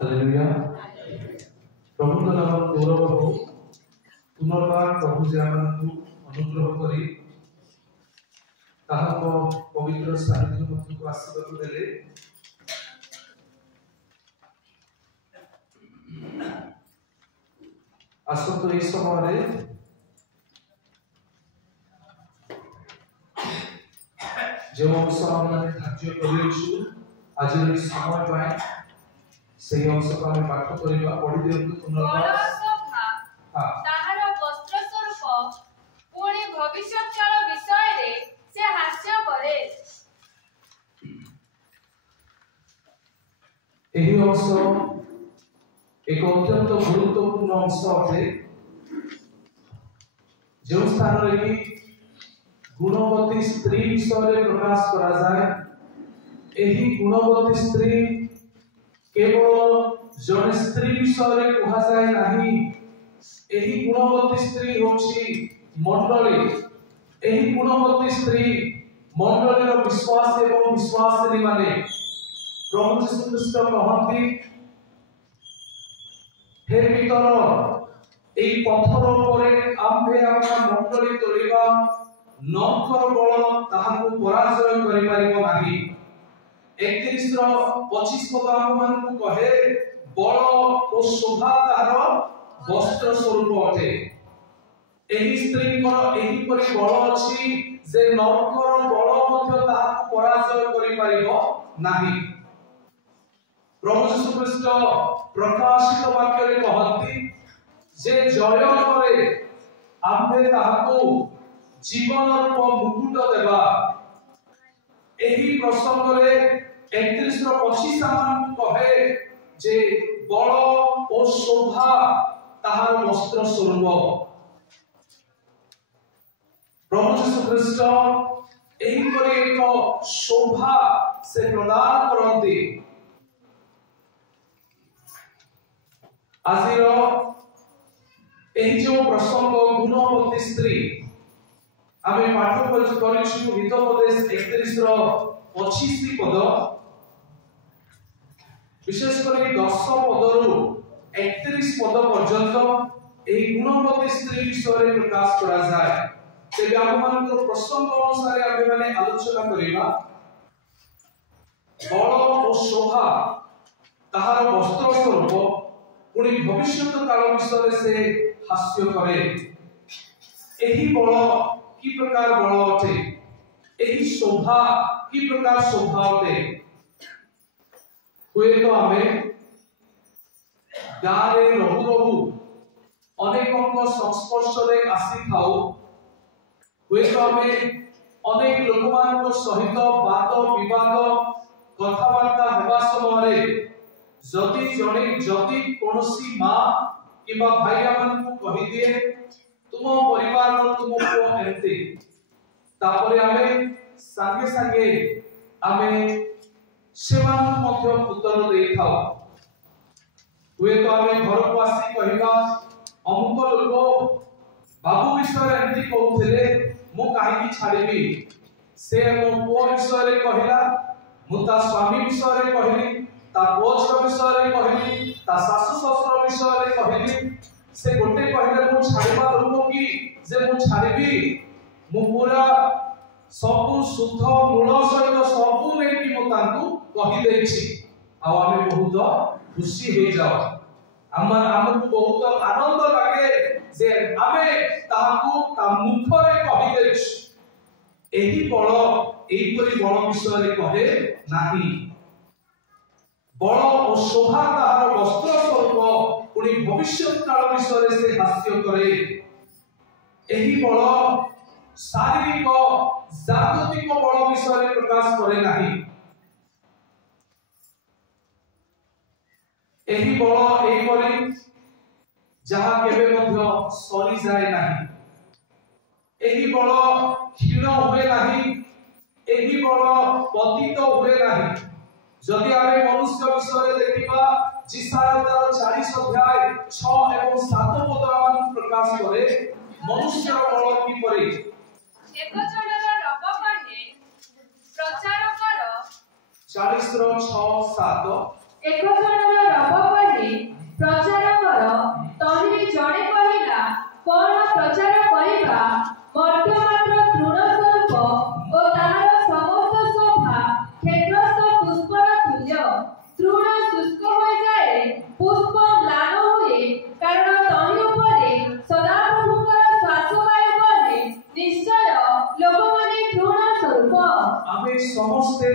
Hallelujah. प्रभु का नाम गौरव हो। पुनर्बार प्रभु जे आमକୁ अनुग्रह करी ताहाको पवित्र सानिध्य मध्यକୁ ଆସିବାକୁ ଦେଲେ आसत এই সময়ে যে অংশ আমরা ধার্য করেছু আজের এই সময় পাই সেই অংশকে আমি পাঠ করিবা পড়ি দিয়ন্তু পুনর্বার তাহার বস্ত্র স্বরূপ পুଣି ভবিষ্যৎ কাল বিষয়ে সে হাস্য করে। ଏହି ଅଂଶ ଏକ ଅତ୍ୟନ୍ତ ଗୁରୁତ୍ୱପୂର୍ଣ୍ଣ ଅଂଶ ଅଟେ ଯେଉଁ ସ୍ଥାନରେ କି गुणवती स्त्री विषय प्रकाश करा जाए। एही गुणवती स्त्री केवल जने स्त्री विषय कहा जाए नहीं। एही गुणवती स्त्री होची मंडली। एही गुणवती स्त्री मंडलीर विश्वास एवं विश्वासिनी माने प्रभु यीशु ख्रीष्ट कहती हे पितर एई पत्थर उपरे आम्भे आमा मंडली तोलिबा नौकर बल ताहाको पराजय करि पारिबो नाही। 31 रो 25 पद आममानकु कहे बल ओ शोभा ताहार वस्त्र स्वरूप अटे। एही स्त्रीकर एही परि बल अछि जे नौकर बल मध्य ताहाको पराजय करि पारिबो नाही। प्रभु यीशु ख्रीष्ट प्रकाशित वाक्य रे कहନ୍ତି जे जय करे आम्भे ताहाको जीवन मुकुट देवा। एही प्रसंग रे 31 रो 25 आमान कहे जे बल ओ शोभा ताहार वस्त्र स्वरूप। प्रभु यीशु ख्रीष्ट एही परि एक शोभा से प्रदान करନ୍ତି। आजिर एही जो प्रसंग गुणवती स्त्री आमे पाठ करिछु हितोपदेश 31 रो 25 पद विशेष करी 10 पदरु 31 पद पर्यंत एही गुणवती स्त्री विषय प्रकाश करा जाय। तेबे आममानकर प्रसंग अनुसार आमे माने आलोचना करिबा बल ओ शोभा ताहार वस्त्र स्वरूप पुणी भविष्यत काल विषय से हास्य करे। एही बल की प्रकार बल अटे। एही शोभा की प्रकार शोभा अटे। हुए तो आमे गारे रहु रहु अनेकक संस्पर्श रे आसी थाउ। हुए तो आमे अनेक लोकमानक सहित वाद विवाद कथावार्ता हेबा समय जदि कोनोसी मां किबा भाईया मानकु कहि दिए तुम परिवार तुमको एमती तापरे आमे संगे संगे आमे सेवान मध्य उत्तर देई थाओ। हुए तो आमे घर को आसी कहिबा अमुक लोक बाबू विषय एमती कहउथिले मु काहे की छाड़ीबी। से मो पो विषय रे कहिला मु ता स्वामी विषय रे कहिली ता पोछ विषय रे कहिली ता सासु ससुर विषय रे कहिली। से गोटे कहले मु छाड़ीबा लोक की जे मु छाड़ीबी मु पूरा सब शुद्ध मूल सहित सब नै कि मु तांकु कहि दैछि। आ आमे बहुत खुशी हो जाओ। हमको बहुत आनंद लागे जे आमे ताहाकु ता मुख रे कहि दैछि। एही बल एही परि बल विषय रे कहे नाही। बल ओ शोभा ताहार वस्त्र स्वरूप पुणी भविष्यत काल विषय से हास्य करे। एही बल शारीरिक जागतिक बल विषय प्रकाश करे नाही। एही बल एही परि जहा केबे मध्य सरी जाय नाही। एही बल क्षीण होए नाही। एही बल पतित होए नाही। जदि आमे मनुष्य विषय देखिबा जिसायादार 40 अध्याय 6 एवं 7 पद आमान प्रकाश करे मनुष्य बल की परि एक जणर रब कने प्रचार कर 40 रो 6 7 ଏକ ଜଣର ରବ ପଢ଼ି ପ୍ରଚାର କର। ତହିଁରେ ଜଣେ କହିଲା, କଣ ପ୍ରଚାର କରିବା? ମର୍ତ୍ତ୍ୟ ମାତ୍ର ତୃଣ ସ୍ୱରୂପ ଓ ତାହାର ସମସ୍ତ ଶୋଭା କ୍ଷେତ୍ରସ୍ଥ ପୁଷ୍ପର ତୁଲ୍ୟ। ତୃଣ ଶୁଷ୍କ ହୋଇଯାଏ, ପୁଷ୍ପ ମ୍ଳାନ ହୁଏ, କାରଣ ତହିଁ ଉପରେ ସଦାପ୍ରଭୁଙ୍କର ଶ୍ୱାସବାୟୁ ବହେ। ନିଶ୍ଚୟ ଲୋକମାନେ ତୃଣ ସ୍ୱରୂପ। ଆମେ ସମସ୍ତେ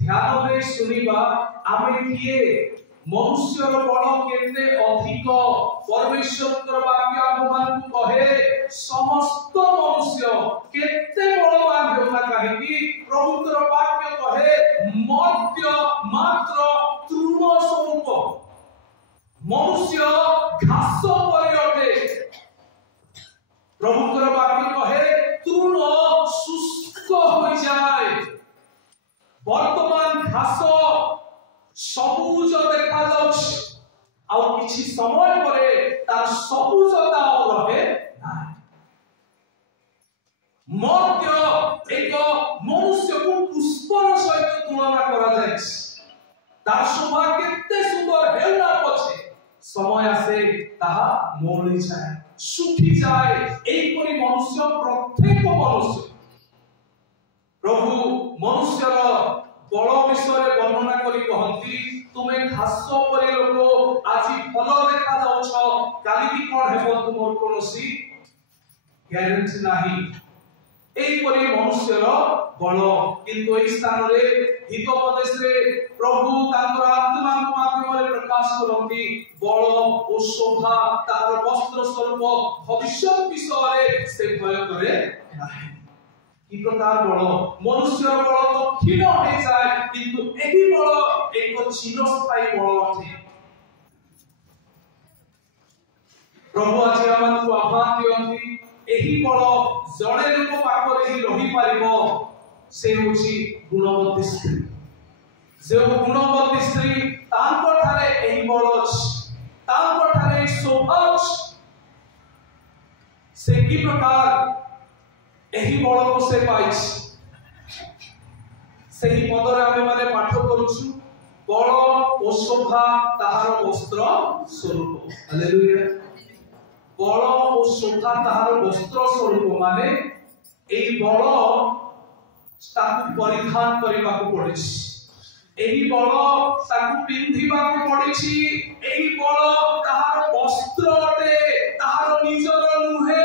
ଧ୍ୟାନରେ ଶୁଣିବା, ଆମେ କିଏ? ମନୁଷ୍ୟର ବଳ କେତେ ଅଧିକ? ପରମେଶ୍ୱରଙ୍କର ବାକ୍ୟ ଆମମାନଙ୍କୁ କହେ ସମସ୍ତ ମନୁଷ୍ୟ କେତେ ବଳବାନ ହେଉନା କାହିଁକି? ପ୍ରଭୁଙ୍କର ବାକ୍ୟ କହେ ମର୍ତ୍ତ୍ୟ ମାତ୍ର ତୃଣ ସ୍ୱରୂପ। ମନୁଷ୍ୟ ଘାସ ପରି ଅଟେ। ପ୍ରଭୁଙ୍କର ବାକ୍ୟ କହେ ତୃଣ ଶୁଷ୍କ ହୋଇଯାଏ। ବର୍ତ୍ତମାନ ଘାସ ସବୁଜ ଦେଖାଯାଉଛି, ଆଉ କିଛି ସମୟ ପରେ ତାର ସବୁଜତା ଆଉ ରହେ ନାହିଁ। ମର୍ତ୍ତ୍ୟ ଏକ ମନୁଷ୍ୟକୁ ପୁଷ୍ପର ସହିତ ତୁଳନା କରାଯାଇଛି। ତାର ଶୋଭା କେତେ ସୁନ୍ଦର ହେଉନା ପଛେ ସମୟ ଆସେ ତାହା ମଉଳିଯାଏ, ଶୁଖିଯାଏ। ଏହିପରି ମନୁଷ୍ୟ, ପ୍ରତ୍ୟେକ ମନୁଷ୍ୟ। ପ୍ରଭୁ ମନୁଷ୍ୟର ବଳ ବିଷୟରେ ବର୍ଣ୍ଣନା କରି କହନ୍ତି, ତୁମେ ଘାସ ପରି ଲୋକ, ଆଜି ଭଲ ଦେଖାଯାଉଛ, କାଲିକି କଣ ହେବ ତୁମର କୌଣସି ଗ୍ୟାରେଣ୍ଟି ନାହିଁ। ଏହିପରି ମନୁଷ୍ୟର ବଳ। କିନ୍ତୁ ଏହି ସ୍ଥାନରେ ହିତୋପଦେଶରେ ପ୍ରଭୁ ତାଙ୍କର ଆତ୍ମାଙ୍କ ମାଧ୍ୟମରେ ପ୍ରକାଶ କରନ୍ତି ବଳ ଓ ଶୋଭା ତାହାର ବସ୍ତ୍ର ସ୍ୱରୂପ ଭବିଷ୍ୟତ ବିଷୟରେ ସେ ଭୟ କରେ ନାହିଁ। କି ପ୍ରକାର ବଳ? ମନୁଷ୍ୟର ବଳ ତ କ୍ଷୀଣ ହୋଇଯାଏ, କିନ୍ତୁ ଏହି ବଳ ଏକ ଚିରସ୍ଥାୟୀ ବଳ ଅଟେ। ପ୍ରଭୁ ଆଜି ଆମକୁ ଆହ୍ୱାନ ଦିଅନ୍ତି, ଏହି ବଳ ଜଣେ ଲୋକ ପାଖରେ ହିଁ ରହିପାରିବ, ସେ ହେଉଛି ଗୁଣବତୀ ସ୍ତ୍ରୀ। ଯେଉଁ ଗୁଣବତୀ ସ୍ତ୍ରୀ, ତାଙ୍କଠାରେ ଏହି ବଳ ଅଛି, ତାଙ୍କଠାରେ ଏହି ଶୋଭା ଅଛି। ସେ କି ପ୍ରକାର ଏହି ବଳକୁ ସେ ପାଇଛି? ସେହି ପଦରେ ଆମେ ମାନେ ପାଠ କରୁଛୁ, ବଳ ଓ ଶୋଭା ତାହାର ବସ୍ତ୍ର ସ୍ୱରୂପ। ହାଲେଲୁୟା। ବଳ ଓ ଶୋଭା ତାହାର ବସ୍ତ୍ର ସ୍ୱରୂପ, ମାନେ ଏହି ବଳ ତାକୁ ପରିଧାନ କରିବାକୁ ପଡ଼ିଛି, ଏହି ବଳ ତାକୁ ପିନ୍ଧିବାକୁ ପଡ଼ିଛି। ଏହି ବଳ ତାହାର ବସ୍ତ୍ର ଅଟେ, ତାହାର ନିଜର ନୁହେଁ।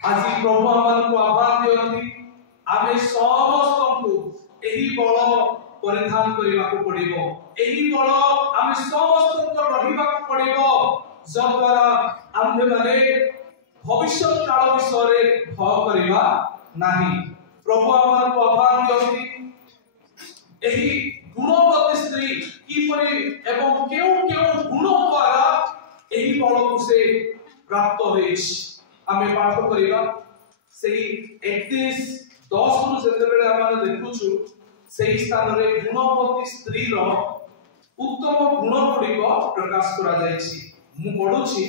ଆଜି ପ୍ରଭୁ ଆମମାନଙ୍କୁ ଆହ୍ୱାନ ଦିଅନ୍ତି, ଆମେ ସମସ୍ତଙ୍କୁ ଏହି ବଳ ପରିଧାନ କରିବାକୁ ପଡ଼ିବ। ଏହି ବଳ ଆମେ ସମସ୍ତଙ୍କୁ ରହିବାକୁ ପଡ଼ିବ, ଯଦ୍ୱାରା ଆମ୍ଭେମାନେ ଭବିଷ୍ୟତ କାଳ ବିଷୟରେ ଭୟ କରିବା ନାହିଁ। ପ୍ରଭୁ ଆମମାନଙ୍କୁ ଆହ୍ୱାନ ଦିଅନ୍ତି, ଏହି ଗୁଣବତୀ ସ୍ତ୍ରୀ କିପରି ଏବଂ କେଉଁ କେଉଁ ଗୁଣ ଦ୍ୱାରା ଏହି ବଳକୁ ସେ ପ୍ରାପ୍ତ ହୋଇଛି। ଆମେ ପାଠ କରିବା ସେହି 31:10 ଯେତେବେଳେ ଆମେ ଦେଖୁଛୁ, ସେହି ସ୍ଥାନରେ ଗୁଣବତୀ ସ୍ତ୍ରୀର ଉତ୍ତମ ଗୁଣ ଗୁଡ଼ିକ ପ୍ରକାଶ କରାଯାଇଛି। ମୁଁ ପଢୁଛି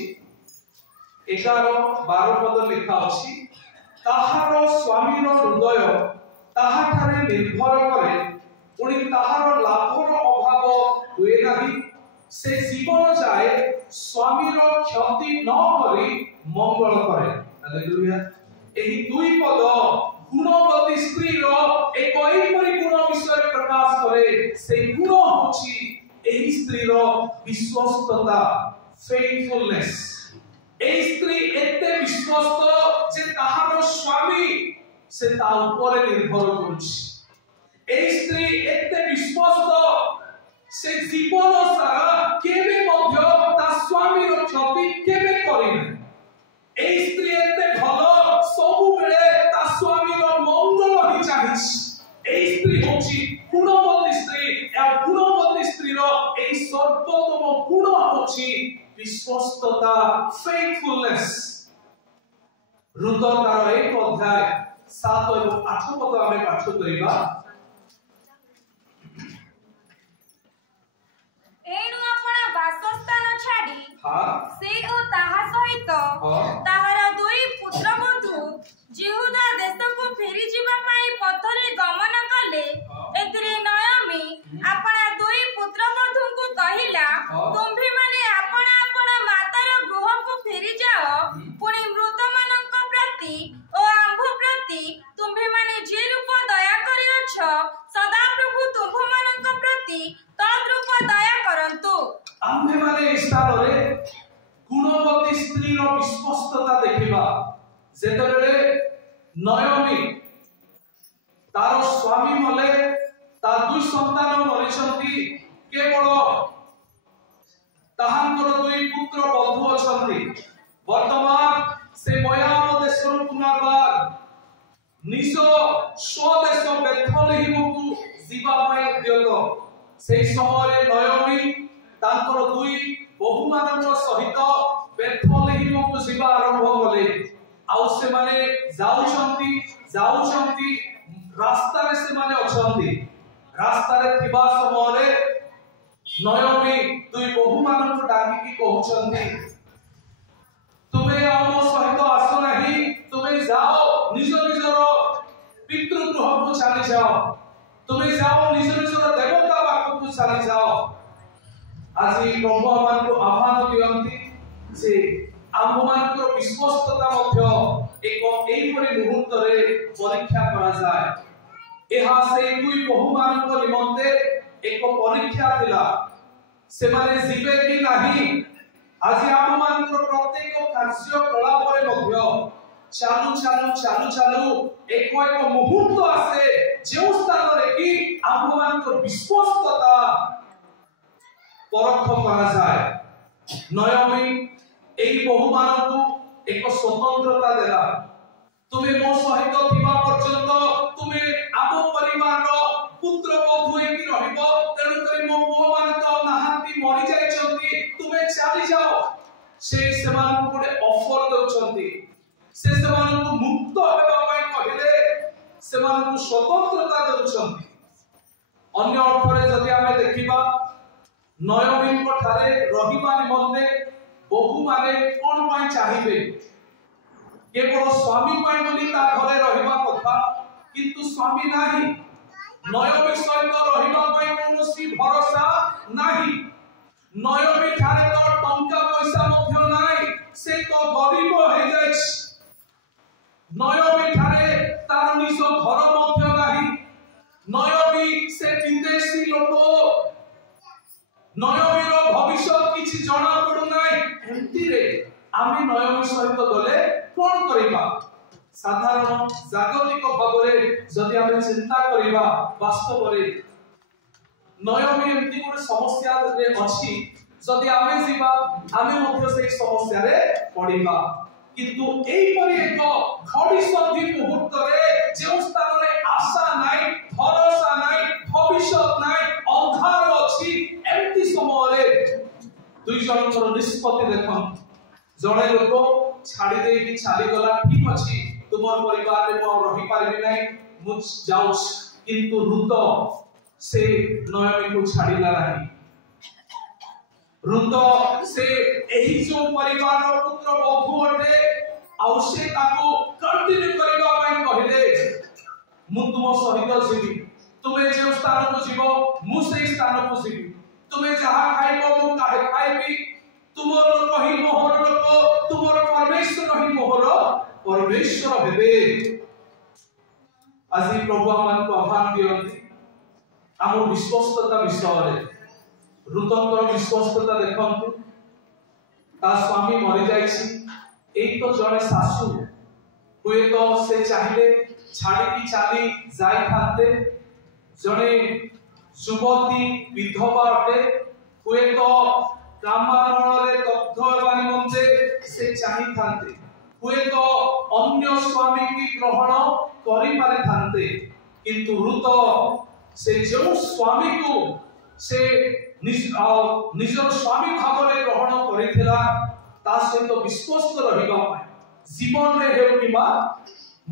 11-12 ପଦ ଲେଖା ଅଛି, ତାହାର ସ୍ୱାମୀର ହୃଦୟ ତାହାଠାରେ ନିର୍ଭର କରେ, ପୁଣି ତାହାର ଲାଭର ଅଭାବ ହୁଏ ନାହିଁ। ସେ ଜୀବନ ଯାଏ ସ୍ୱାମୀର କ୍ଷତି ନ କରି ମଙ୍ଗଳ କରେ। ହାଲେଲୁୟା। ଏହି ଦୁଇ ପଦ ଗୁଣବତୀ ସ୍ତ୍ରୀର ଏକ ଏହିପରି ଗୁଣ ବିଷୟରେ ପ୍ରକାଶ କରେ। ସେହି ଗୁଣ ହେଉଛି ଏହି ସ୍ତ୍ରୀର ବିଶ୍ୱସ୍ତତା, ଫେଥଫୁଲନେସ୍। ଏହି ସ୍ତ୍ରୀ ଏତେ ବିଶ୍ୱସ୍ତ ଯେ ତାହାର ସ୍ୱାମୀ ସେ ତା ଉପରେ ନିର୍ଭର କରୁଛି। ଏହି ସ୍ତ୍ରୀ ଏତେ ବିଶ୍ୱସ୍ତ, ସେ ଜୀବନ ସାରା କେବେ ମଧ୍ୟ ତା ସ୍ୱାମୀର କ୍ଷତି କେବେ କରିନାହିଁ। ଏହି ସ୍ତ୍ରୀ ଏତେ ଭଲ, ସବୁବେଳେ ତା ସ୍ୱାମୀର ମଙ୍ଗଳ ହିଁ ଚାହିଁଛି। ଏହି ସ୍ତ୍ରୀ ହେଉଛି ଗୁଣବତୀ ସ୍ତ୍ରୀ। ଏହା ଗୁଣବତୀ ସ୍ତ୍ରୀର ଏହି ସର୍ବୋତ୍ତମ ଗୁଣ ହେଉଛି ବିଶ୍ୱସ୍ତତା, ଫେଥଫୁଲନେସ୍। ରୁତ ତାର 1-7 ଏବଂ 8 ପଦ ଆମେ ପାଠ କରିବା। ଏଣୁ ଆପଣା ବାସସ୍ଥାନ ଛାଡ଼ି ସେ ଓ ତାହା ସହିତ ତାହାର 2 ପୁତ୍ରବଧୂ ଜିହୁଦା ଦେଶକୁ ଫେରିଯିବା ପାଇଁ ପଥରେ ଗମନ କଲେ। ଏଥିରେ ନୟ तद्रूप दया करंतु। आम्भे माने स्थान रे गुणवती स्त्री रो विश्वस्तता देखिबा जेतेबेले नयोमी तार स्वामी मले ता दुई संतान मरिछंती केवल ताहांकर दुई पुत्र बधू अछंती वर्तमान से मयाम देशर पुनर्बार निज स्वदेश बेथलेहेम को जीवा पाई उद्यत से समय नयोमी तांकर दुई बहु मानक सहित बेथलेहेम को जीवा आरंभ कले आउ से माने जाउछंती रास्ता रे से माने अछंती रास्ता रे थिबा समय नयोमी दुई बहु मानक डाकी की कहउछंती तुमे आमो सहित आसो नाही तुमे जाओ निज निजर पितृगृह को चली जाओ तुमे जाओ निज निजर देवता बाक को चली जाओ आज प्रभु आमान को आह्वान दियंती जे आम मान विश्वस्तता एक एपरी मुहूर्त परीक्षा करा जाए एहा से दुई बहु मान निमंते एक परीक्षा थिला से माने जीवे कि नाही आज आम मान प्रत्येक कार्यकलाप रे मध्य चालू एक मुहूर्त आसे जे स्थान रे कि आम मान विश्वस्तता परख करा जाए नयोमी एई बहु मानकु एक स्वतंत्रता देला तुमे मो सहित थिबा पर्यंत तुमे आबो परिवार रो पुत्र बधू एकी रहिबो तेनु करी मो पुओ मान तो नाहांती मरि जायछंती तुमे चली जाओ से समान को ऑफर दउछंती से समान को मुक्त हेबा पई कहिले समान को स्वतंत्रता दउछंती अन्य अर्थ रे जदि आमे देखिबा नयोमी को ठारे रहिबा निमंते बहु माने कोन पई चाहिबे केवल स्वामी पई बोली ता घरे रहिबा कथा किंतु स्वामी नाही नयोमी सहित रहिबा पई कोनोसी भरोसा नाही नयोमी ठारे तो टंका पैसा मध्य नाही से तो गरीब हे जाय नयोमी ठारे तार निज घर मध्य नाही नयोमी से विदेशी लोक नयोमी रो भविष्य किछि जणा पडु नाही एंती रे आमी नयोमी सहित गले कोन करिबा साधारण जागतिक भाबरे जदि आमे चिंता करिबा वास्तव रे नयोमी एंती कोन समस्या रे अछि जदि आमे जीवा आमे मध्य से समस्या रे पडिबा किंतु एई परि एक घड़ी संधि मुहूर्त रे जे स्थान रे आशा नाही भरोसा नाही भविष्य नाही अंधार अछि एंती समय रे दुई जनकर निष्पत्ति देखन जणे लोक छाड़ी दे कि छाड़ी गला ठीक अछि तुमर परिवार रे मो रहि पारिबि नै मु जाउछ किंतु रुत से नयोमी को छाड़ीला नाही रुत से एही जो परिवार रो पुत्र बधू अटे आउ से ताको कंटिन्यू करबा पई कहिले मु तुम सहित जीवी तुमे जे स्थान को जीवो मु से स्थान को जीवी तुमे जहा खाइबो मु काहे खाइबी तुमर कहि मोहर लोक तुमर परमेश्वर ही मोहर परमेश्वर हेबे আজি प्रभु आमान को आह्वान दियंती आम विश्वस्तता विषय रे रुतंकर विश्वस्तता देखंतु ता स्वामी मरि जायछि एई तो जने सासु हुए तो से चाहिले छाड़ी की चाली जाय थाते जने युवती विधवा अटे हुए तो कामारण रे दग्ध हेबा निमंते से चाहि थाते हुए तो अन्य स्वामी की ग्रहण करि पारे थाते किंतु रुत से जो स्वामी को से निजर स्वामी भाव रे ग्रहण करिथिला ता सहित विश्वस्त रहिबा पाए जीवन रे हेउ किबा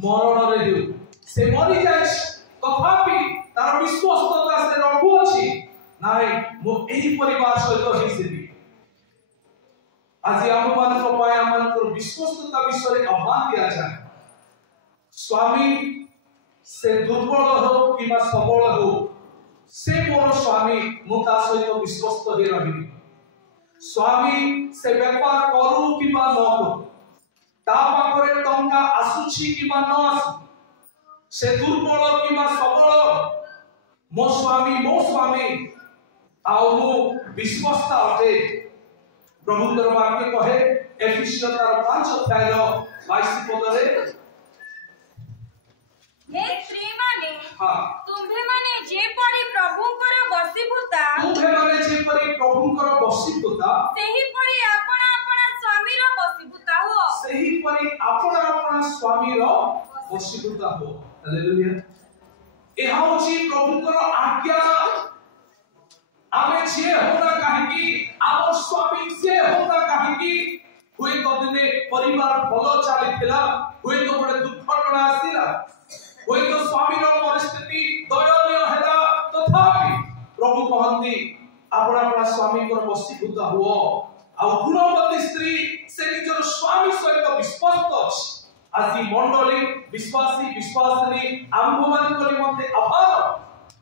मरण रे हेउ से मरि जाय तथापि तार विश्वस्तता से रखु अछि नाही मो एही परिवार सहित ही सेबी आज आम मान को पाए आम को विश्वस्तता विषय आह्वान दिया जाए स्वामी से दुर्बल हो किबा सबल हो से मोर स्वामी मुता सहित विश्वस्त हे रही स्वामी से व्यापार करू किबा न करू ता पाखरे टंका आसुछि किबा न आसु से दुर्बल किबा सबल मो स्वामी आओ विश्वस्त अटे प्रभुंकर वाक्य कहे एफिसियो तार 5 अध्याय 22 पद रे हे स्त्री माने हां तुम्हे माने जे परि प्रभुंकर बसीभूता तुम्हे माने जे परि प्रभुंकर बसीभूता सेही परि आपण आपण स्वामीर बसीभूता हो सेही परि आपण आपण स्वामीर बसीभूता हो हालेलुया एहा होची प्रभुंकर आज्ञा आमे जे होना काहेकि आम स्वामी जे होना काहेकि हुए तो दिने परिवार भलो चलीथिला हुए तो बडे दुर्घटना आसीला हुए तो स्वामी रो परिस्थिति दयनीय हैला तथापि प्रभु कहंती आपण आपण स्वामी को बसीभूत हुओ आ गुणवती स्त्री से निजर स्वामी सहित विश्वस्त अछि आसी मंडली विश्वासी विश्वासिनी आम्भ मान को निमंते आभार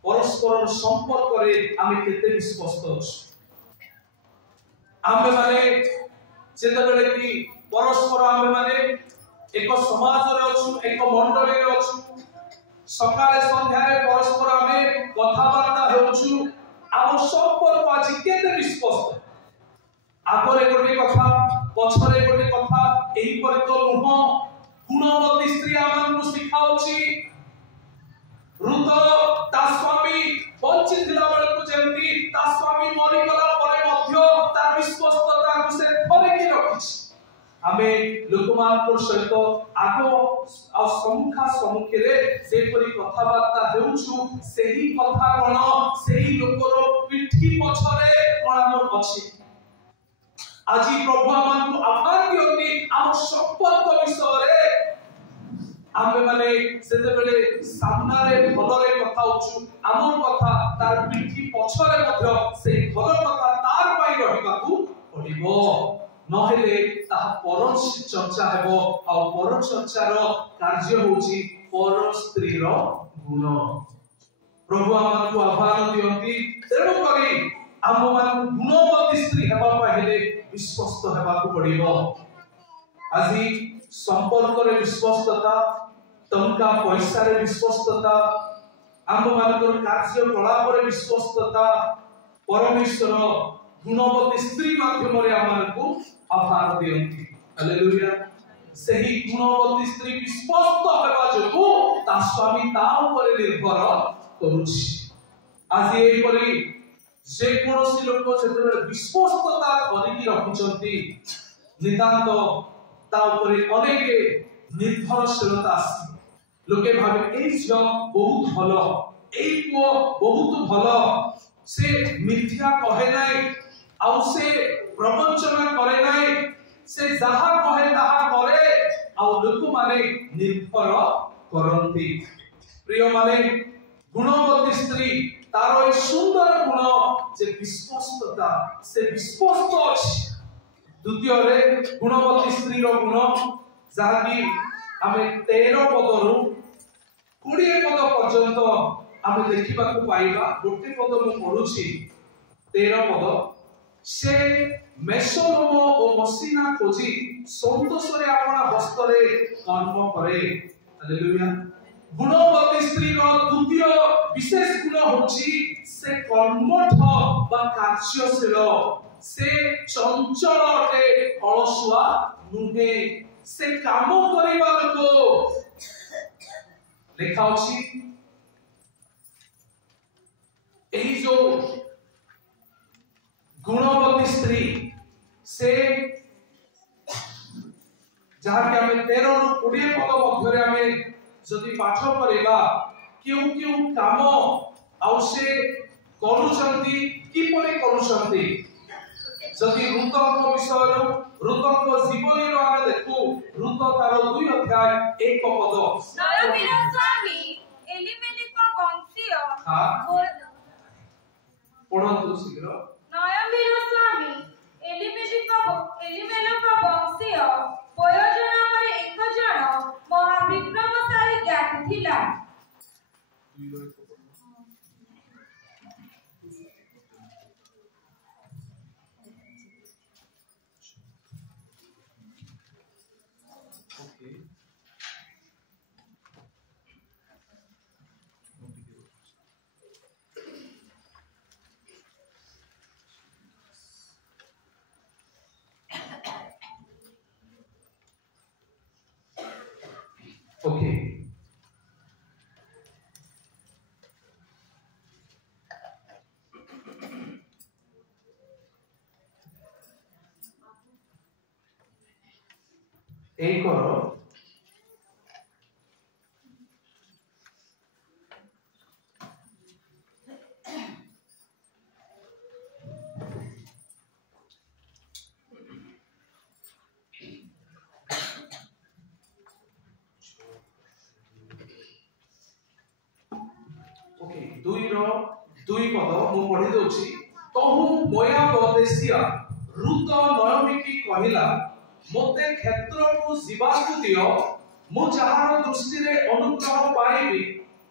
परस्पर संपर्क रे आमे केते विश्वस्त अछि आमे माने जेतबेले कि परस्पर आमे माने एक समाज रे अछु एक मंडली रे अछु सकाळे संध्या रे परस्पर आमे कथा वार्ता हेउछु आम संपर्क आज केते विश्वस्त आगरे गोटे कथा पछरे गोटे कथा एही पर तो नुह गुणवती स्त्री आमन शिखाउछि रुत ता स्वामी बंचित थिला बेले को जेंती ता स्वामी मरि गला परे मध्य ता विश्वस्तता को से थरे कि रखिछि आमे लोकमान को सहित आगो आ सम्मुखा सम्मुखे रे से परि कथा वार्ता हेउछु सेही कथा कोन सेही लोकर पिठी पछरे कोन हमर अछि आजी प्रभु आमान को आभार दियंती आम संपर्क विषय रे आमे माने सेते बेले सामना रे भलरे कथा होछु आमर कथा तार पिठी पछरे मध्य से भल कथा तार पई रहिबाकू पडिबो नहेले ता पर चर्चा हेबो आ पर चर्चार कार्य होची पर स्त्री रो गुण प्रभु आमान को आभार दियंती तेणु करी आम मान गुणवती स्त्री हेबा पहिले विश्वस्त हेबाकू पडिबो आजी संपर्क रे विश्वस्तता टंका पैसा रे विश्वस्तता आम मानकर कार्य कलाप रे विश्वस्तता परमेश्वर गुणवती स्त्री माध्यम रे आमान को आभार दियंती हालेलुया सही गुणवती स्त्री विश्वस्त हेबा जोगु ता स्वामी ता ऊपर निर्भर करूछि आज एई परि जे कोनोसी लोक जेतेबेले विश्वस्तता करिकि रखिचंती नितांत ता ऊपर अनेक निर्भरशीलता आसी लोके भाबे ए झियो बहुत भलो ए को बहुत भलो से मिथ्या कहे नाही आउ से प्रवचन करे नाही से जहा कहे ताहा करे आउ लोक माने निर्भर करंती प्रिय माने गुणवती स्त्री तारो ए सुंदर गुण जे विश्वस्तता से विश्वस्त अछि द्वितीय रे गुणवती स्त्री रो गुण जाकी आमे 13 पदरु 20 पद पर्यंत आमे देखिबा को पाइबा गोटे पद मु पढुछि 13 पद से मेसोलोम ओ मसीना खोजी संतोष रे आपना हस्त रे कर्म करे हालेलुया गुणवती स्त्री रो द्वितीय विशेष गुण होछि से कर्मठ बा कार्यशील से चंचल अटे अलसुआ नुहे से काम करिबा लोक लेखा अछि एही जो गुणवती स्त्री से जहाँ के हमें 13 रु 20 पद मध्य हमें जदि पाठ करिबा क्यों क्यों काम आउ से करूछंती किपरि करूछंती जदि रुतक विषय रुतक जीवनी रो आमे देखु रुत तार 2 अध्याय 1 पद नयमीर स्वामी एलिमेलिक वंशीय हां पढନ୍ତୁ शीघ्र नयमीर स्वामी एलिमेलिक वंशीय प्रयोजन नामरे एक जन महाविक्रमशाली ज्ञानी थिला এই করো ओके दुई पद मु पढ़ी दउछि तहु मोयाब देशिया रुत नयमी की कहिला मोते क्षेत्र को जीवाकु दियो मु जहार दृष्टि रे अनुग्रह पाइबी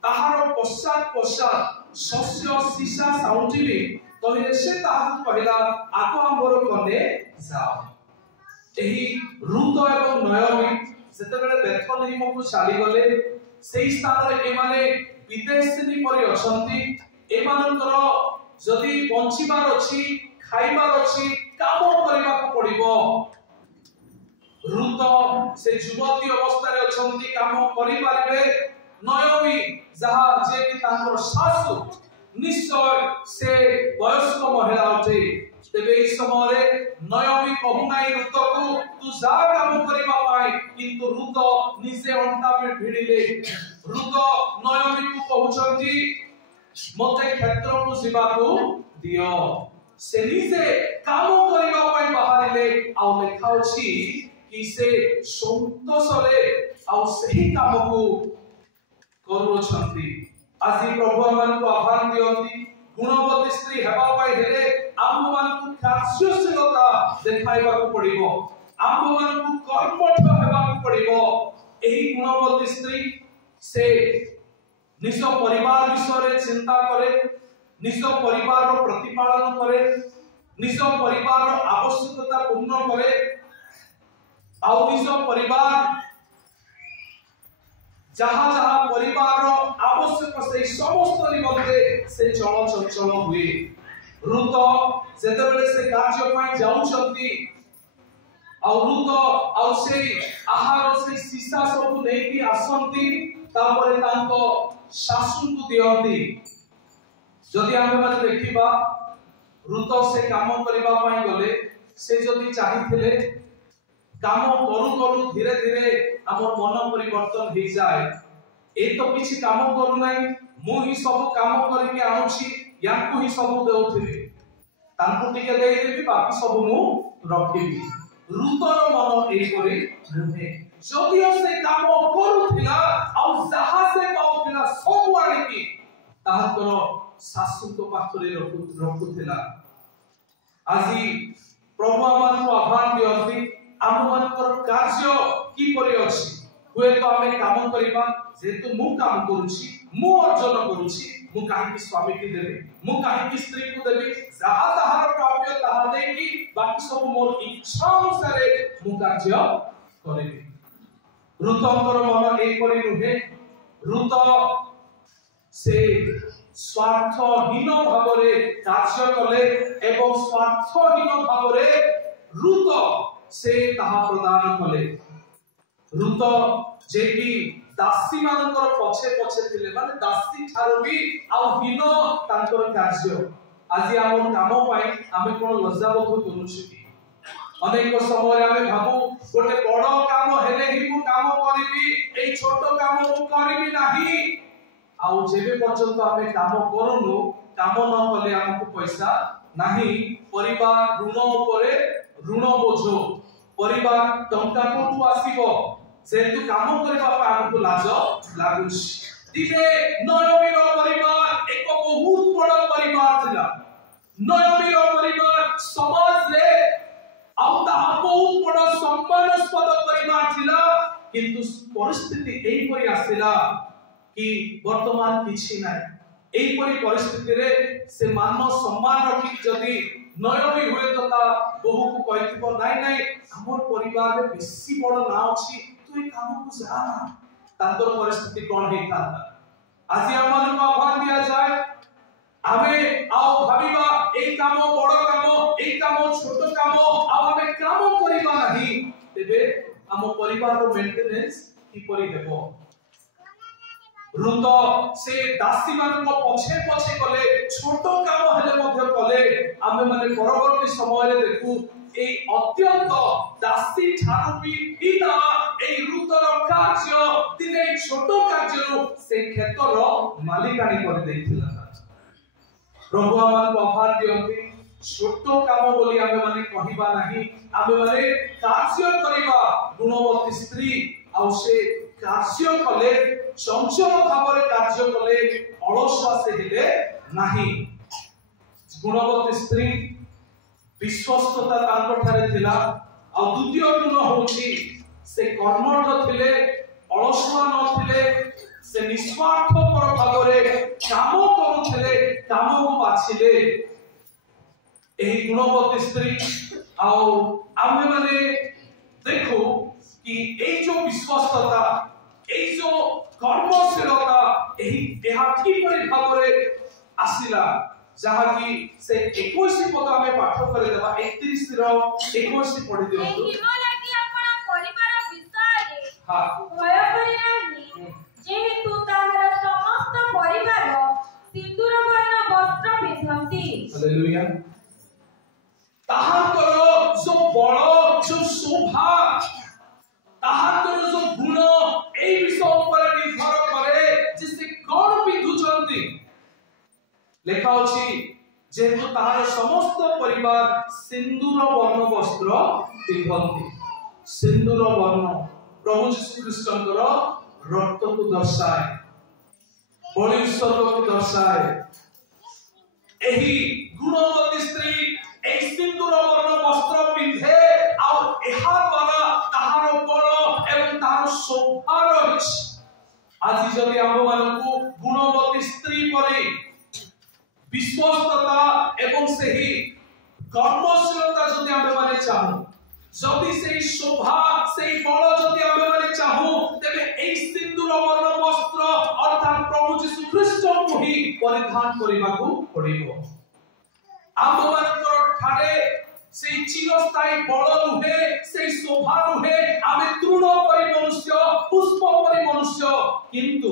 ताहार पश्चात शस्य सीसा साउंटिबी तहिले से ताहार कहिला आको आंबर कने जाओ एही रुत एवं नयमी सेतेबेले बेथलेहेम को चली गले सेही स्थान रे एमाने विदेशी परि अछंती एमानकर जदि बंचिबार अछि खाइबार अछि काम करबा को पड़िबो रुत से युवती अवस्था रे अछंती काम करि पारिबे नयमी जहा जे कि तांकर सासु निश्चय से वयस्क महिला अटे तेबे ई समय रे नयमी कहू नाही रुत को तू जा काम करबा पाई किंतु रुत निजे अंटा पे भिड़िले रुत नयमी को कहउछंती मते क्षेत्र को जीवाकू दियो से निजे काम करबा पाई बाहरिले आ लेखा अछि कि से संतोष रे आ सही काम को करूछंती आजि प्रभु मन को आह्वान दियंती गुणवती स्त्री हेबा पाई हेले आम मन को कार्यशीलता देखाइबा को पड़िबो आम मन को कर्मठ हेबा को पड़िबो एही गुणवती स्त्री से निज परिवार विषय रे चिंता करे निज परिवार रो प्रतिपालन करे निज परिवार रो आवश्यकता पूर्ण करे आ निज परिवार जहाँ जहाँ परिवार रो आवश्यक से समस्त निमंते से चल चंचल हुए रुत जेतेबेले से कार्य पाई जाउछंती आ रुत आ से आहार से सीसा सब नै कि आसंती तापरे तांको सासु को दियंती जदि आमे माने देखिबा रुत से काम करबा पाई गले से जदि चाहिथिले काम करू करू धीरे धीरे हमर मन परिवर्तन हो जाए ए तो किछि काम करू नाही मु ही सब काम करके आउछि याकू ही सब देउथिबी तांको टिके देई देबी बाकी सब मु रखिबी रुतर मन ए करे नुहे जदियो से काम करूथिला आ जहा से पाउथिला सब आनी की ताहाकर सासु को पाखरे रखुथिला आजि प्रभु आमान को आह्वान दियंती आम मानकर कार्य की परि अछि हुए तो आमे काम करिबा जेतु मु काम करूछि मु अर्जन करूछि मु काहे की स्वामी की देबे मु काहे की स्त्री को देबे जहा ताहार प्राप्य ताहा देकी बाकी सब मोर इच्छा अनुसार मु कार्य करिबे रुतंकर मन एक परि रुहे रुत से स्वार्थहीन भावरे कार्य कले एवं स्वार्थहीन भावरे रुत से ताहा प्रदान कले रुत जेकी दासी मानकर पछे पछे थिले माने दासी ठारो भी आ हीन तांकर कार्य आज हमर काम पाई आमे कोन लज्जाबोध करूछि अनेक समय आमे भाबू गोटे बड़ काम हेले ही मु काम करिबी एई छोट काम मु करिबी नाही आ जेबे पर्यंत आमे काम करूनु काम न कले हमको पैसा नाही परिवार ऋण उपरे ऋण बोझ परिवार टंका कोठू आसीबो जेतु काम करबा पा हमको लाज लागुछ दिने नयमीर परिवार एक बहुत बड़ परिवार थिला नयमीर परिवार समाज रे आ ता बहुत बड़ सम्मानस्पद परिवार थिला किंतु परिस्थिति एई परि आसिला कि वर्तमान किछि नै एई परि परिस्थिति रे से मान सम्मान रखि जदी नयमी हुए तो ता बहु को कहथिबो नाही नाही हमर परिवार रे बेसी बड़ ना अछि तू ए काम को जा तांतर परिस्थिति कोन हे था आज हमन को आह्वान दिया जाए आमे आओ भाबिबा ए काम बड़ काम ए काम छोट काम आ आमे काम करिबा नाही तेबे हम परिवार रो मेंटेनेंस की परि हेबो रुत से दासी मान को पछे पछे कले छोट काम हेले मध्य कले आमे माने परवर्ती समय रे देखू ए अत्यंत दासी ठारू भी हिता এই রুতর କାର୍ଯ୍ୟ ଦିନେ ছোট କାର୍ଯ୍ୟରୁ ସେ କ୍ଷେତର ମାଲିକାଣୀ କରି ଦେଇଥିଲା। ପ୍ରଭୁ ଆମକୁ ଆହ୍ୱାନ ଦିଅନ୍ତି ছোট କାମ ବୋଲି ଆମେ ମାନେ କହିବା ନାହିଁ, ଆମେ ମାନେ କାର୍ଯ୍ୟ କରିବା। ଗୁଣବତୀ ସ୍ତ୍ରୀ ଆଉ ସେ କାର୍ଯ୍ୟ କଲେ, ଚଞ୍ଚଳ ଭାବରେ କାର୍ଯ୍ୟ କଲେ, ଅଳସୁଆ ସେ ହେଲେ ନାହିଁ। ଗୁଣବତୀ ସ୍ତ୍ରୀ ବିଶ୍ୱସ୍ତତା ତାଙ୍କଠାରେ ଥିଲା। ଆଉ ଦ୍ୱିତୀୟ ଗୁଣ ହଉଛି ସେ କର୍ମଠ ଥିଲେ, ଅଳସୁଆ ନଥିଲେ, ସେ ନିସ୍ୱାର୍ଥପର ଭାବରେ କାମ କରୁଥିଲେ, କାମକୁ ବାଛିଲେ। ଏହି ଗୁଣବତୀ ସ୍ତ୍ରୀ ଆଉ ଆମେ ମାନେ ଦେଖୁ କି এই যে বিশ্বস্ততা, এই যে কর্মশীলতা, ଏହା কিপରି ଭାବରେ ଆସିଲା, ଯାହାକି ସେ 21 ପଦ ଆମେ ପାଠ କରିଦେବା। 31 ର 21 ପଢି ଦିଅନ୍ତୁ। ଲାଗି ଆପଣ ପରିବାର ବିଷୟରେ ଭୟ କରି ନାହିଁ, ଯେହେତୁ ତାହାର ସମସ୍ତ ପରିବାର ସିନ୍ଦୂର ବର୍ଣ୍ଣ ବସ୍ତ୍ର ପିନ୍ଧନ୍ତି। ହାଲେଲୁୟା। ତାହାଙ୍କର ଯୋ ବଳ, ଯୋ ଶୋଭା, ତାହାଙ୍କର ଯୋ ଗୁଣ, এই ବିଷୟ ଉପରେ ନିର୍ଭର କରେ ଯେ ସେ କଣ ପିନ୍ଧୁଛନ୍ତି। লেখা ଅଛି যেহেতু তাহার সমস্ত পরিবার সিন্দুর বর্ণ বস্ত্র পিন্ধନ୍ତି। সিন্দুর বর্ণ প্রভু যীশু খ্রিস্টଙ୍କର রক্তକୁ দর্শায়, বলি উৎসর্গକୁ দর্শায়। ଏହି গুণবতী স্ত্রী এই সিন্দুর বর্ণ বস্ত্র পিন্ধে, ଆଉ ଏହା ଦ୍ୱାରା ତାହାର ବଳ ଏବଂ ତାହାର ଶୋଭା ରହିଛି। ଆଜି ଯଦି ଆମମାନଙ୍କୁ ଗୁଣବତୀ ସ୍ତ୍ରୀ ପରି ବିଶ୍ୱସ୍ତତା ଏବଂ ସେହି କର୍ମଶୀଳତା ଯଦି ଆମେ ମାନେ ଚାହୁଁ, ଯଦି ସେହି ଶୋଭା, ସେହି ବଳ ଯଦି ଆମେ ମାନେ ଚାହୁଁ, ତେବେ ଏହି ସିନ୍ଦୁର ବର୍ଣ୍ଣ ବସ୍ତ୍ର ଅର୍ଥାତ୍ ପ୍ରଭୁ ଯୀଶୁ ଖ୍ରୀଷ୍ଟଙ୍କୁ ହିଁ ପରିଧାନ କରିବାକୁ ପଡ଼ିବ। ଆମମାନଙ୍କର ଠାରେ সেই চিরস্থায়ী বড় রূহে, সেই শোভা রূহে আমি তৃণ পরি মনুষ্য, পুষ্প পরি মনুষ্য, কিন্তু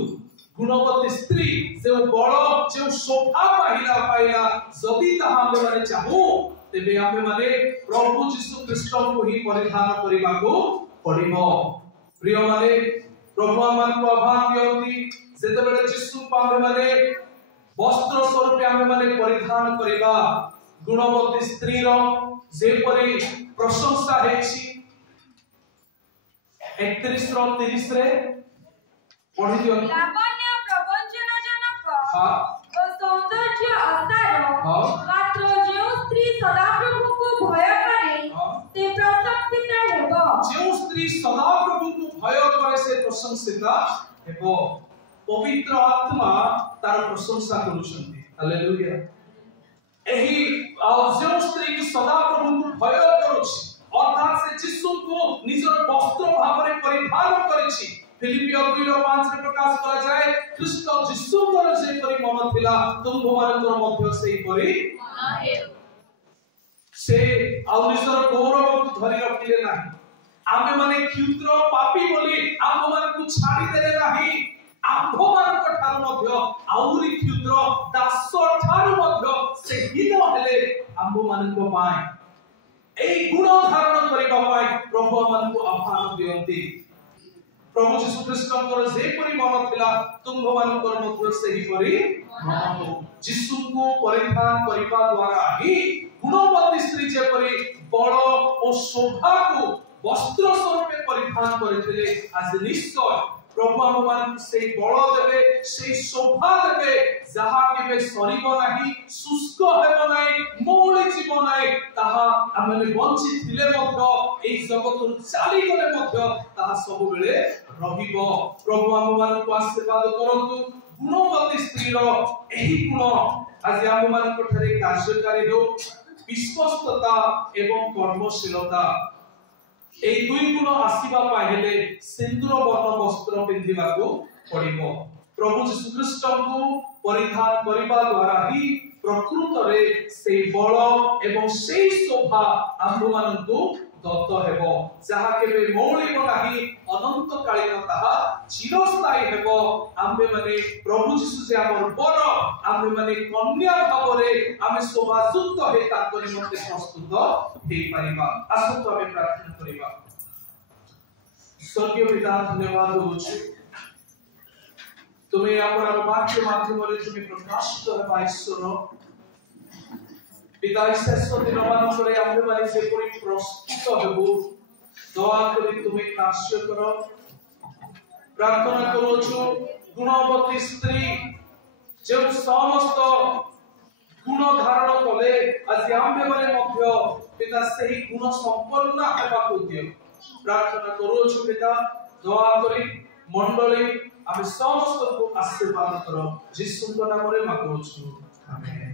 গুণবতী স্ত্রী যে বড়, যে শোভা পাইলা যদি তাহা আমি মানে চাহু, তেবে আমি মানে প্রভু যীশু খ্রিস্টଙ୍କୁ ହିଁ ପରିଧାନ କରିବାକୁ ପଡ଼ିବ। ପ୍ରିୟ ମାନେ ପ୍ରଭୁ ଆମମାନଙ୍କୁ ଆହ୍ୱାନ ଦିଅନ୍ତି ଯେତେବେଳେ ଯୀଶୁଙ୍କୁ ଆମେ ମାନେ ବସ୍ତ୍ର ସ୍ୱରୂପେ ଆମେ ମାନେ ପରିଧାନ କରିବା। ଗୁଣବତୀ ସ୍ତ୍ରୀର ଯେପରି ପ୍ରଶଂସା ହେଇଛି 31 ର 30 ରେ ପଢି ଦିଅନ୍ତୁ। ଲାବଣ୍ୟ ପ୍ରବଞ୍ଚନାଜନକ ଓ ସୌନ୍ଦର୍ଯ୍ୟ ଆଶାର, ମାତ୍ର ଯେଉଁ ସ୍ତ୍ରୀ ସଦାପ୍ରଭୁଙ୍କୁ ଭୟ କରେ ସେ ପ୍ରଶଂସିତା ହେବ। ଯେଉଁ ସ୍ତ୍ରୀ ସଦାପ୍ରଭୁଙ୍କୁ ଭୟ କରେ ସେ ପ୍ରଶଂସିତା ହେବ। ପବିତ୍ର ଆତ୍ମା ତାର ପ୍ରଶଂସା କରୁଛନ୍ତି। ହାଲେଲୁୟା। ଏହି ଯେଉଁ ସ୍ତ୍ରୀ କି ସଦାପ୍ରଭୁଙ୍କୁ ଭୟ କରୁଛି, ଅର୍ଥାତ୍ ସେ ଯୀଶୁଙ୍କୁ ନିଜର ବସ୍ତ୍ର ଭାବରେ ପରିଧାନ କରିଛି। ଫିଲିପିୟ 2:5 ରେ ପ୍ରକାଶ କରାଯାଏ, ଖ୍ରୀଷ୍ଟ ଯୀଶୁଙ୍କର ଯେପରି ମନ ଥିଲା ତୁମ୍ଭମାନଙ୍କର ମଧ୍ୟ ସେହିପରି ହେଉ। ସେ ଆଉ ନିଜର ଗୌରବକୁ ଧରି ରଖିଲେ ନାହିଁ। ଆମେମାନେ କ୍ଷୁଦ୍ର ପାପୀ ବୋଲି ଆମମାନଙ୍କୁ ଛାଡ଼ିଦେଲେ ନାହିଁ। ଆମ୍ଭମାନଙ୍କ ଠାରୁ ମଧ୍ୟ ଆହୁରି କ୍ଷୁଦ୍ର ଦାସ ଠାରୁ ମଧ୍ୟ ସେ ହୀନ ହେଲେ ଆମ୍ଭମାନଙ୍କ ପାଇଁ। এই গুণ ধারণ କରିବା ପାଇଁ ପ୍ରଭୁ ଆମମାନଙ୍କୁ ଆହ୍ୱାନ ଦିଅନ୍ତି। ପ୍ରଭୁ ଯୀଶୁ ଖ୍ରୀଷ୍ଟଙ୍କର ଯେପରି ମନ ଥିଲା ତୁମ୍ଭମାନଙ୍କର ମଧ୍ୟ ସେହିପରି ମନ ହେଉ। ଯୀଶୁଙ୍କୁ ପରିଧାନ କରିବା ଦ୍ୱାରା ହିଁ ଗୁଣବତୀ ସ୍ତ୍ରୀ ଯେପରି ବଳ ଓ ଶୋଭାକୁ ବସ୍ତ୍ର ସ୍ୱରୂପେ ପରିଧାନ କରିଥିଲେ, ଆଜି ନିଶ୍ଚୟ ପ୍ରଭୁ ଆମମାନଙ୍କୁ ସେଇ ବଳ ଦେବେ, ସେଇ ଶୋଭା ଦେବେ, ଯାହା କେବେ ସରିବ ନାହିଁ, ଶୁଷ୍କ ହେବ ନାହିଁ, ମଉଳି ଯିବ ନାହିଁ। ତାହା ଆମେ ବଞ୍ଚିଥିଲେ ମଧ୍ୟ, ଏହି ଜଗତରୁ ଚାଲିଗଲେ ମଧ୍ୟ ତାହା ସବୁବେଳେ ରହିବ। ପ୍ରଭୁ ଆମମାନଙ୍କୁ ଆଶୀର୍ବାଦ କରନ୍ତୁ। ଗୁଣବତୀ ସ୍ତ୍ରୀର ଏହି ଗୁଣ ଆଜି ଆମମାନଙ୍କ ଠାରେ କାର୍ଯ୍ୟକାରୀ ହେଉ। ବିଶ୍ୱସ୍ତତା ଏବଂ କର୍ମଶୀଳତା, এই দুই গুণ আসিবা পাই হেলে সিন্দুর বর্ণ বস্ত্র পিন্ধিବାକୁ পড়িব। প্রভু যীশু খ্রিস্টଙ୍କୁ পরিধান করিবা দ্বারা হি প্রকৃতরে সেই বল এবং সেই শোভা আম্ভମାନଙ୍କୁ দত্ত ହେବ, ଯାହା କେବେ ମଉଳିବ ନାହିଁ, ଅନନ୍ତ କାଳୀନ ତାହା ଚିରସ୍ଥାୟୀ ହେବ। ଆମ୍ଭେମାନେ ପ୍ରଭୁ ଯୀଶୁ ଯେ ଆମର ବର, ଆମ୍ଭେମାନେ କନ୍ୟା ଭାବରେ ଆମେ ଶୋଭାଯୁକ୍ତ ହୋଇ ତାଙ୍କ ନିମନ୍ତେ ପ୍ରସ୍ତୁତ ହେଇପାରିବା। ଆସନ୍ତୁ ଆମେ ପ୍ରାର୍ଥନା କରିବା। स्वर्गीय पिता धन्यवाद देउछु तुम्हें आपन वाक्य माध्यमरे तुम्हें प्रकाशित हेबा ईश्वर पिता ईश्वर दिन मानकरे आम्भे माने से परि प्रस्तुत हेबु दया करी तुम्हें कार्य करो प्रार्थना करूछु गुणवती स्त्री जो समस्त गुण धारण कले आज आम्भे माने मध्य पिता सही गुण संपन्न हेबा को दियो प्रार्थना करूछु पिता दया करी मंडली आमे समस्त को आशीर्वाद करो जिसुଙ୍କ नामରେ मागुछु आमेन।